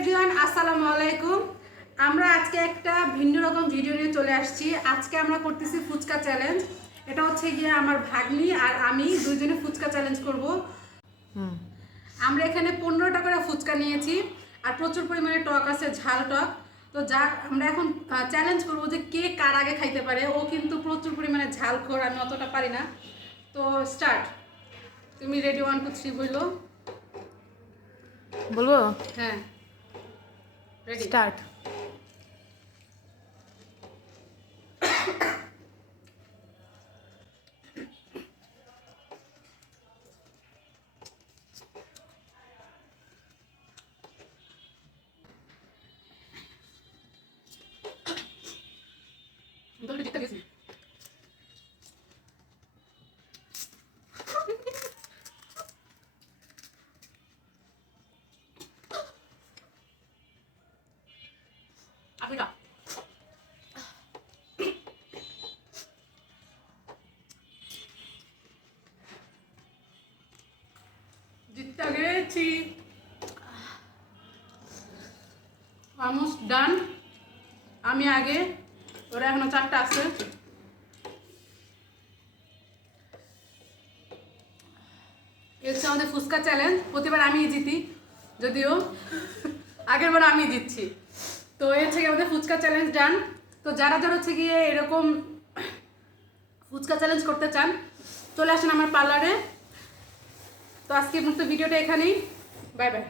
Everyone, আসসালামু আলাইকুম। আমরা আজকে একটা ভিন্ন রকম ভিডিও নিয়ে চলে আসছি। আজকে আমরা করতেছি ফুচকা চ্যালেঞ্জ। এটা হচ্ছে গিয়ে আমার ভাগ্নি আর আমি দুইজনে ফুচকা চ্যালেঞ্জ করব। আমরা এখানে 15টা করে ফুচকা নিয়েছি আর প্রচুর পরিমাণে টক আছে, ঝাল টক। তো যা আমরা এখন চ্যালেঞ্জ করবো যে কে কার আগে খাইতে পারে। ও কিন্তু প্রচুর পরিমাণে ঝাল খোর, আমি অতটা পারি না। তো স্টার্ট। তুমি রেডি? 1 2 3 বললো। বলবো? হ্যাঁ, রেডি স্টার্ট। আফ্রিকা। জিততে গেছি। Almost done. আমি আগে, ওরা এখনো 4টা আছে। এই হচ্ছে আমাদের ফুচকা চ্যালেঞ্জ। প্রতিবার আমিই জিতি, যদিও আগের বার আমি জিতছি। তো এই হচ্ছে গিয়ে আমাদের ফুচকা চ্যালেঞ্জ ডান। তো যারা যারা হচ্ছে গিয়ে এরকম ফুচকা চ্যালেঞ্জ করতে চান, চলে আসেন আমার পার্লারে। তো আজকের মতো ভিডিওটা এখানেই। Bye bye.